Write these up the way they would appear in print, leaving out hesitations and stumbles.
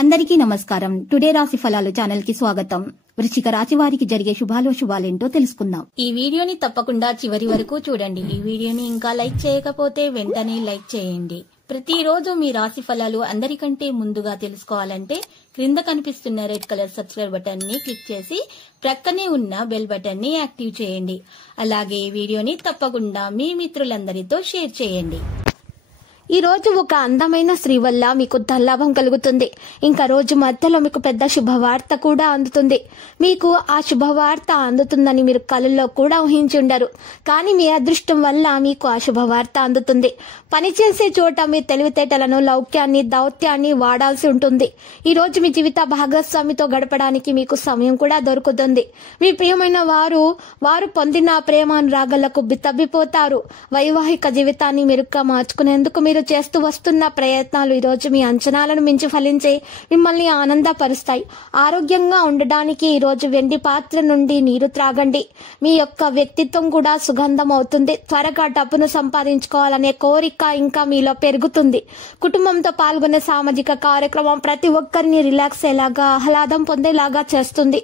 అందరికీ నమస్కారం. టుడే రాశి ఫలాలు ఛానల్ కి స్వాగతం. వృశ్చిక రాశి వారికి జరిగే శుభాలేంటో తెలుసుకుందాం. ఈ వీడియోని తప్పకుండా చివరి వరకు చూడండి. ఈ వీడియోని ఇంకా లైక్ చేయకపోతే వెంటనే లైక్ చేయండి. ప్రతిరోజు మీ రాశి ఫలాలు అందరికంటే ముందుగా తెలుసుకోవాలంటే క్రింద కనిపిస్తున్న రెడ్ కలర్ సబ్స్క్రైబ్ బటన్ ని క్లిక్ చేసి ప్రక్కనే ఉన్న బెల్ బటన్ ని యాక్టివ్ చేయండి. అలాగే ఈ వీడియోని తప్పకుండా మీ మిత్రులందరితో షేర్ చేయండి. ఈ రోజు ఒక అందమైన స్త్రీ వల్ల మీకు ధనలాభం కలుగుతుంది. ఇంకా రోజు మధ్యలో మీకు పెద్ద శుభవార్త కూడా అందుతుంది. మీకు ఆ శుభవార్త అందుతుందని మీరు కలలో కూడా ఊహించి ఉండరు. కానీ మీ అదృష్టం వల్ల మీకు ఆ శుభవార్త అందుతుంది. పనిచేసే చోట మీ తెలివితేటలను, లౌక్యాన్ని, దౌత్యాన్ని వాడాల్సి ఉంటుంది. ఈ రోజు మీ జీవిత భాగస్వామితో గడపడానికి మీకు సమయం కూడా దొరుకుతుంది. మీ ప్రియమైన వారు పొందిన ప్రేమానురాగాలకు తబ్బిపోతారు. వైవాహిక జీవితాన్ని మెరుగ్గా మార్చుకునేందుకు మీరు చేస్తూ వస్తున్న ప్రయత్నాలు ఈ రోజు మీ అంచనాలను మించి ఫలించి మిమ్మల్ని ఆనందపరుస్తాయి. ఆరోగ్యంగా ఉండడానికి ఈ రోజు వెండి పాత్ర నుండి నీరు త్రాగండి. మీ యొక్క వ్యక్తిత్వం కూడా సుగంధం అవుతుంది. త్వరగా డబ్బును సంపాదించుకోవాలనే కోరిక ఇంకా మీలో పెరుగుతుంది. కుటుంబంతో పాల్గొనే సామాజిక కార్యక్రమం ప్రతి ఒక్కరిని రిలాక్స్ అయ్యేలాగా, ఆహ్లాదం పొందేలాగా చేస్తుంది.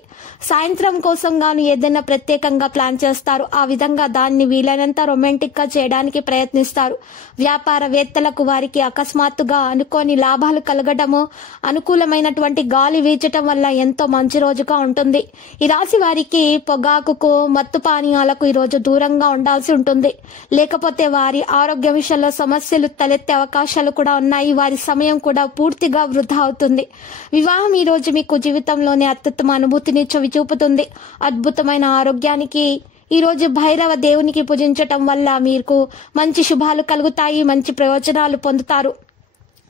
సాయంత్రం కోసం గాను ఏదైనా ప్రత్యేకంగా ప్లాన్ చేస్తారు. ఆ విధంగా దాన్ని వీలైనంత రొమాంటిక్ గా చేయడానికి ప్రయత్నిస్తారు. వ్యాపారవేత్తలకు వారికి అకస్మాత్తుగా అనుకోని లాభాలు కలగడము, అనుకూలమైనటువంటి గాలి వీచటం వల్ల ఎంతో మంచి రోజుగా ఉంటుంది. ఈ రాశి వారికి పొగాకుకు, మత్తు పానీయాలకు ఈ రోజు దూరంగా ఉండాల్సి ఉంటుంది. లేకపోతే వారి ఆరోగ్య విషయంలో సమస్యలు తలెత్తే అవకాశాలు కూడా ఉన్నాయి. వారి సమయం కూడా పూర్తిగా వృధా అవుతుంది. వివాహం ఈ రోజు మీకు జీవితంలోనే అత్యుత్తమ అనుభూతిని చవిచూపుతుంది. అద్భుతమైన ఆరోగ్యానికి ఈ రోజు భైరవ దేవునికి పూజించటం వల్ల మీకు మంచి శుభాలు కలుగుతాయి. మంచి ప్రయోజనాలు పొందుతారు.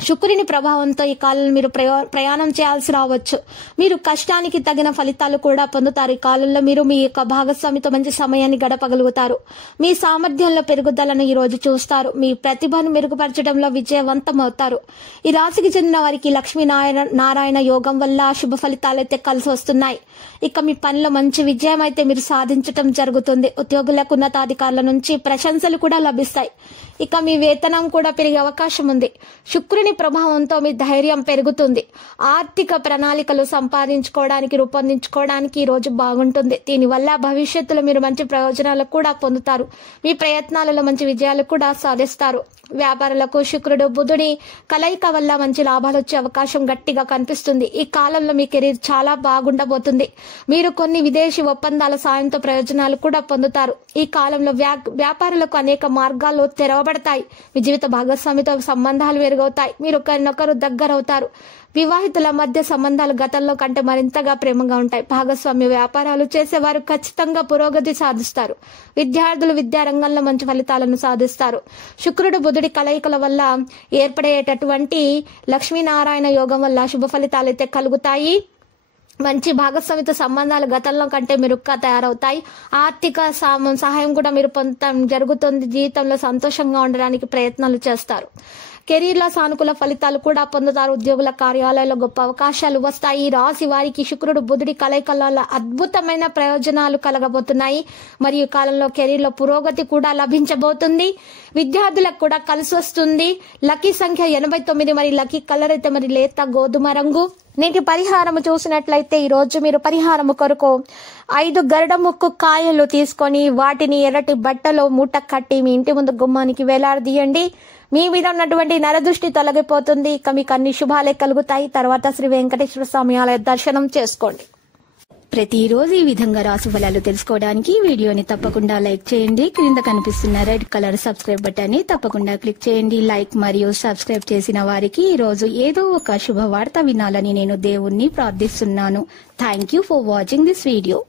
శుక్రుని ప్రభావంతో ఈ కాలంలో మీరు ప్రయాణం చేయాల్సి రావచ్చు. మీరు కష్టానికి తగిన ఫలితాలు కూడా పొందుతారు. ఈ కాలంలో మీరు మీ యొక్క భాగస్వామితో మంచి సమయాన్ని గడపగలుగుతారు. మీ సామర్థ్యంలో పెరుగుదలను ఈ రోజు చూస్తారు. మీ ప్రతిభను మెరుగుపరచడంలో విజయవంతమవుతారు. ఈ రాశికి చెందిన వారికి లక్ష్మీ నారాయణ యోగం వల్ల శుభ ఫలితాలు అయితే కలిసి వస్తున్నాయి. ఇక మీ పనిలో మంచి విజయం అయితే మీరు సాధించటం జరుగుతుంది. ఉద్యోగులకు, ఉన్నతాధికారుల నుంచి ప్రశంసలు కూడా లభిస్తాయి. ఇక మీ వేతనం కూడా పెరిగే అవకాశం ఉంది. శుక్రుని ప్రభావంతో మీ ధైర్యం పెరుగుతుంది. ఆర్థిక ప్రణాళికలు రూపొందించుకోవడానికి ఈ రోజు బాగుంటుంది. దీనివల్ల భవిష్యత్తులో మీరు మంచి ప్రయోజనాలు కూడా పొందుతారు. మీ ప్రయత్నాలలో మంచి విజయాలు కూడా సాధిస్తారు. వ్యాపారులకు శుక్రుడు, బుధుడి కలయిక వల్ల మంచి లాభాలు వచ్చే అవకాశం గట్టిగా కనిపిస్తుంది. ఈ కాలంలో మీ కెరీర్ చాలా బాగుండబోతుంది. మీరు కొన్ని విదేశీ ఒప్పందాల సాయంతో ప్రయోజనాలు కూడా పొందుతారు. ఈ కాలంలో వ్యాపారులకు అనేక మార్గాలు తెరవబడతాయి. మీ జీవిత భాగస్వామితో సంబంధాలు మెరుగవుతాయి. మీరు ఒకరినొకరు దగ్గరవుతారు. వివాహితుల మధ్య సంబంధాలు గతంలో కంటే మరింతగా ప్రేమగా ఉంటాయి. భాగస్వామ్య వ్యాపారాలు చేసేవారు ఖచ్చితంగా పురోగతి సాధిస్తారు. విద్యార్థులు విద్యారంగంలో మంచి ఫలితాలను సాధిస్తారు. శుక్రుడు, బుధుడి కలయికల వల్ల ఏర్పడేటటువంటి లక్ష్మీనారాయణ యోగం వల్ల శుభ ఫలితాలు అయితే కలుగుతాయి. మంచి భాగస్వామితో సంబంధాలు గతంలో కంటే మెరుగ్గా తయారవుతాయి. ఆర్థిక సహాయం కూడా మీరు పొందడం జరుగుతుంది. జీవితంలో సంతోషంగా ఉండడానికి ప్రయత్నాలు చేస్తారు. కెరీర్ లో సానుకూల ఫలితాలు కూడా పొందుతారు. ఉద్యోగుల కార్యాలయాల్లో గొప్ప అవకాశాలు వస్తాయి. ఈ రాశి వారికి శుక్రుడు, బుధుడి కలయికల వల్ల అద్భుతమైన ప్రయోజనాలు కలగబోతున్నాయి. మరియు కాలంలో కెరీర్ లో పురోగతి కూడా లభించబోతుంది. విద్యార్థులకు కూడా కలిసి వస్తుంది. లక్కీ సంఖ్య 89 మరి లక్కీ కలర్ అయితే మరి లేత గోధుమ రంగు. నేటి పరిహారము చూసినట్లయితే ఈ రోజు మీరు పరిహారము కొరకు 5 గరుడ ముక్కు కాయలు తీసుకొని వాటిని ఎర్రటి బట్టలో మూట కట్టి మీ ఇంటి ముందు గుమ్మానికి వేలాడదీయండి. మీ మీద ఉన్నటువంటి నరదృష్టి తొలగిపోతుంది. ఇక మీకు అన్ని శుభాలే కలుగుతాయి. తర్వాత శ్రీ వెంకటేశ్వర స్వామి ఆలయ దర్శనం చేసుకోండి. ప్రతిరోజు ఈ విధంగా రాశి ఫలాలు తెలుసుకోవడానికి వీడియోని తప్పకుండా లైక్ చేయండి. క్రింద కనిపిస్తున్న రెడ్ కలర్ సబ్స్క్రైబ్ బటన్ ని తప్పకుండా క్లిక్ చేయండి. లైక్ మరియు సబ్స్క్రైబ్ చేసిన వారికి ఈ రోజు ఏదో ఒక శుభవార్త వినాలని నేను దేవుణ్ణి ప్రార్థిస్తున్నాను. Thank you for watching this video.